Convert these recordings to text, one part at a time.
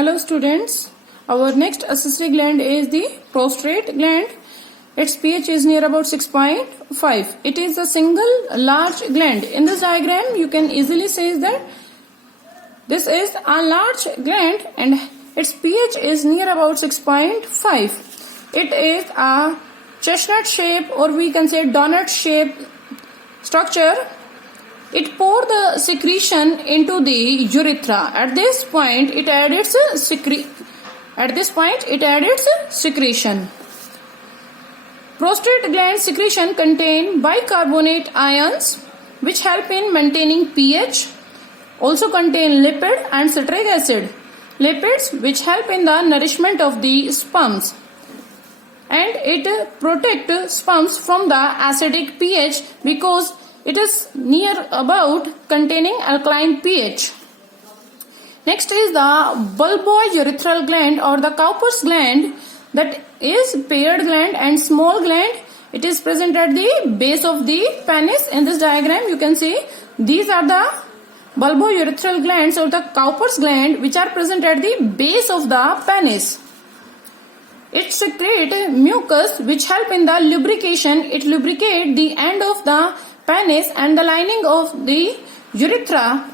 Hello students, our next accessory gland is the prostate gland. Its pH is near about 6.5. It is a single large gland. In this diagram you can easily say that this is a large gland and its pH is near about 6.5. It is a chestnut shape, or we can say donut shape structure. It pour the secretion into the urethra. At this point, it adds its secretion. Prostate gland secretion contain bicarbonate ions which help in maintaining pH. Also contain lipid and citric acid. Lipids which help in the nourishment of the sperms. And it protects sperms from the acidic pH because it is near about containing alkaline pH. Next is the bulbourethral gland or the Cowper's gland, that is paired gland and small gland. It is present at the base of the penis. In this diagram you can see these are the bulbourethral glands or the Cowper's gland which are present at the base of the penis. It secretes mucus which help in the lubrication. It lubricates the end of the penis and the lining of the urethra.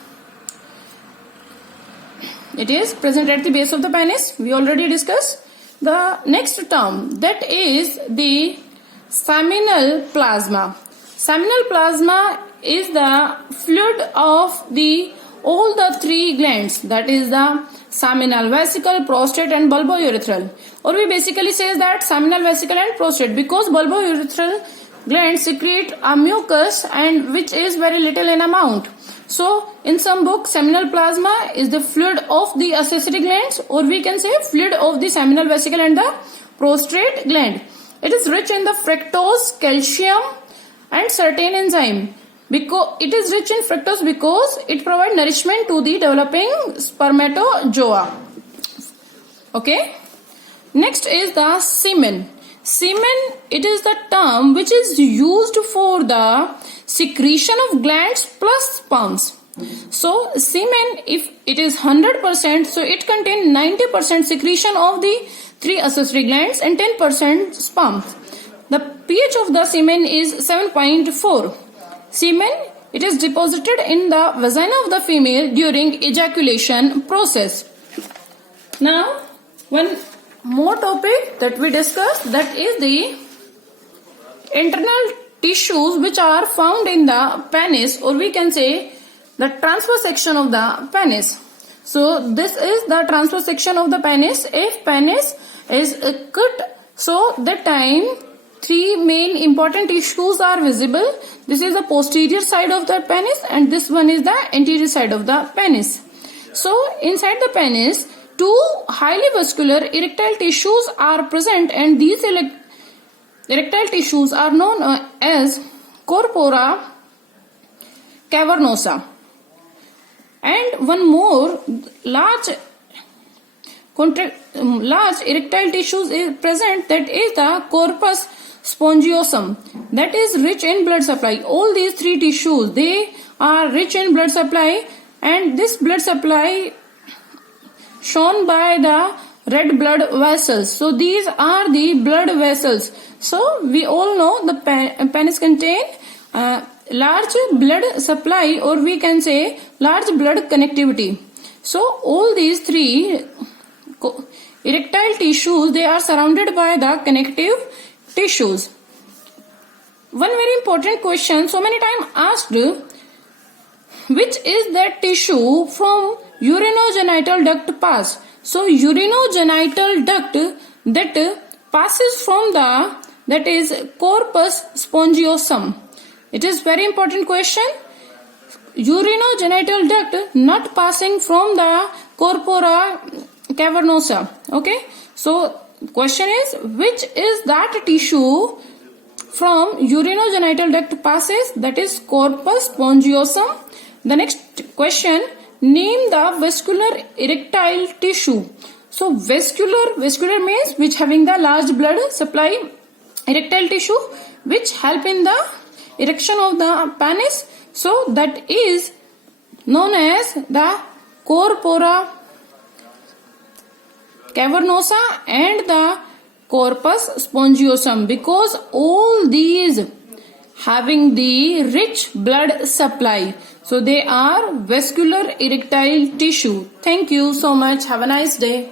It is present at the base of the penis. We already discussed. The next term, that is the seminal plasma. Seminal plasma is the fluid of all the three glands, that is the seminal vesicle, prostate and bulbourethral. Or we basically say that seminal vesicle and prostate, because bulbourethral glands secrete a mucus and which is very little in amount. So in some books, seminal plasma is the fluid of the accessory glands, or we can say fluid of the seminal vesicle and the prostate gland. It is rich in the fructose, calcium and certain enzyme. Because it is rich in fructose because it provides nourishment to the developing spermatozoa. Okay. Next is the semen. Semen, it is the term which is used for the secretion of glands plus sperms. So semen, if it is 100%, so it contains 90% secretion of the three accessory glands and 10% sperms. The pH of the semen is 7.4. Semen, it is deposited in the vagina of the female during ejaculation process. Now, one more topic that we discussed, that is the internal tissues which are found in the penis, or we can say the transverse section of the penis. So this is the transverse section of the penis. If penis is cut, so that time three main important tissues are visible. This is the posterior side of the penis and this one is the anterior side of the penis. So inside the penis, two highly vascular erectile tissues are present, and these erectile tissues are known as corpora cavernosa. And one more large erectile tissues is present, that is the corpus spongiosum, that is rich in blood supply. All these three tissues, they are rich in blood supply, and this blood supply shown by the red blood vessels. So these are the blood vessels. So we all know the penis contain large blood supply, or we can say large blood connectivity. So all these three erectile tissues, they are surrounded by the connective tissues. One very important question, so many times asked, which is that tissue from urinogenital duct pass? So urinogenital duct that passes from the, that is corpus spongiosum. It is very important question. Urinogenital duct not passing from the corpora cavernosa. Okay. So question is, which is that tissue from urinogenital duct passes? That is corpus spongiosum. The next question, name the vascular erectile tissue. So vascular means which having the large blood supply, erectile tissue which help in the erection of the penis. So that is known as the corpora cavernosa and the corpus spongiosum, because all these having the rich blood supply. So they are vascular erectile tissue. Thank you so much. Have a nice day.